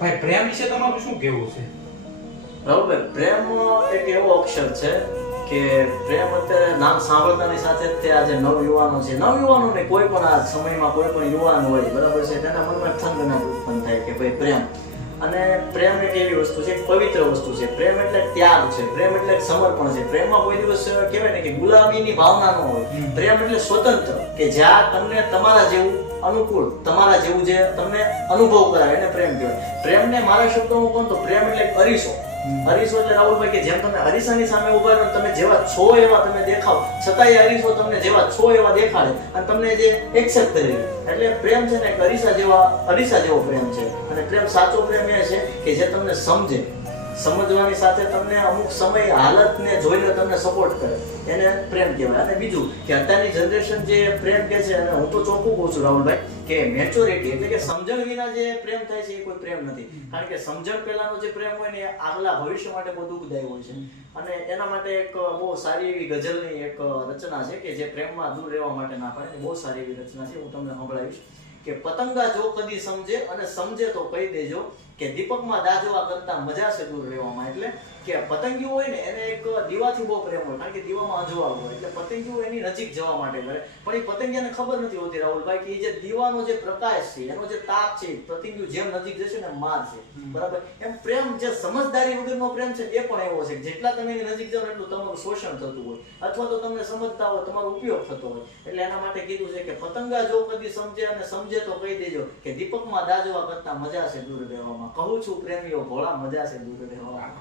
ભાઈ પ્રેમ વિશે તમારું શું કહેવું છે? રાહુલભાઈ, પ્રેમ એક એવો અક્ષર છે કે પ્રેમ અત્યારે નામ સાંભળતાની સાથે જ તે આજે નવયુવાનો છે, નવયુવાનોને કોઈ પણ આ સમયમાં કોઈ પણ યુવાન હોય બરાબર છે, તેના મનમાં થનગનાટ ઉત્પન્ન થાય કે ભાઈ પ્રેમ. અને પ્રેમ એક એવી વસ્તુ છે, એક પવિત્ર વસ્તુ છે. પ્રેમ એટલે ત્યાગ છે, પ્રેમ એટલે સમર્પણ છે. પ્રેમમાં કોઈ દિવસ કહેવાય ને કે ગુલામીની ભાવના ન હોય. પ્રેમ એટલે સ્વતંત્ર, કે જ્યાં તમને તમારા જેવું અનુકૂળ, તમારા જેવું જે તમને અનુભવ કરાવે એને પ્રેમ કહેવાય. પ્રેમને મારા શબ્દોમાં કહું તો પ્રેમ એટલે એક અરીસો. અરીસો એટલે રાહુલભાઈ કે જેમ તમે અરીસાની સામે ઉભા રહો, તમે જેવા છો એવા તમે દેખાવ, છતાંય અરીસો તમને જેવા છો એવા દેખાડે અને તમને જે એક્સેપ્ટ કરી લે. એટલે પ્રેમ છે ને એક અરીસા જેવો પ્રેમ છે. અને પ્રેમ, સાચો પ્રેમ એ છે કે જે તમને સમજે, સમજવાની સાથે તમને અમુક સમય હાલતને જોઈને તમને સપોર્ટ કરે, એને પ્રેમ કહેવાય. અને બીજું કે અત્યારની જનરેશન જે પ્રેમ કહે છે, અને હું તો ચોખ્ખું કહું છું રાહુલભાઈ કે મેચ્યોરિટી એટલે કે સમજણ વિના જે પ્રેમ થાય છે એ કોઈ પ્રેમ નથી. કારણ કે સમજણ પહેલાનો જે પ્રેમ હોય ને એ આગલા ભવિષ્ય માટે બહુ દુઃખદાયી હોય છે. અને એના માટે એક બહુ સારી એવી ગઝલની એક રચના છે કે જે પ્રેમમાં દૂર રહેવા માટે ના પાડે. બહુ સારી એવી રચના છે, હું તમને સંભળાવીશ કે પતંગા જો કદી સમજે અને સમજે તો કહી દેજો કે દીપકમાં દાજવા કરતા મજા છે દૂર રહેવામાં. એટલે કે પતંગિયું હોય ને એને એક દીવાથી બહુ પ્રેમ હોય, કારણ કે દીવામાં અંજવાળ હોય એટલે પતંગિયું એની નજીક જવા માટે કરે. પણ એ પતંગિયાને ખબર નથી હોતી રાહુલભાઈ કે એ જે દીવાનો જે પ્રકાશ છે, એનો જે તાપ છે, પતંગિયું જેમ નજીક જશે ને માર છે, બરાબર. એમ પ્રેમ જે સમજદારી વગરનો પ્રેમ છે એ પણ એવો છે કે જેટલા તમે એની નજીક જાઓ એટલું તમારું શોષણ થતું હોય, અથવા તો તમને સમજતા હોય તમારો ઉપયોગ થતો હોય. એટલે એના માટે કીધું છે કે પતંગા જો કદી સમજે અને સમજે તો કહી દેજો કે દીપકમાં દાજવા કરતા મજા છે દૂર રહેવામાં. કહું છું પ્રેમીઓ ભોળા, મજા છે દૂર રહેવામાં.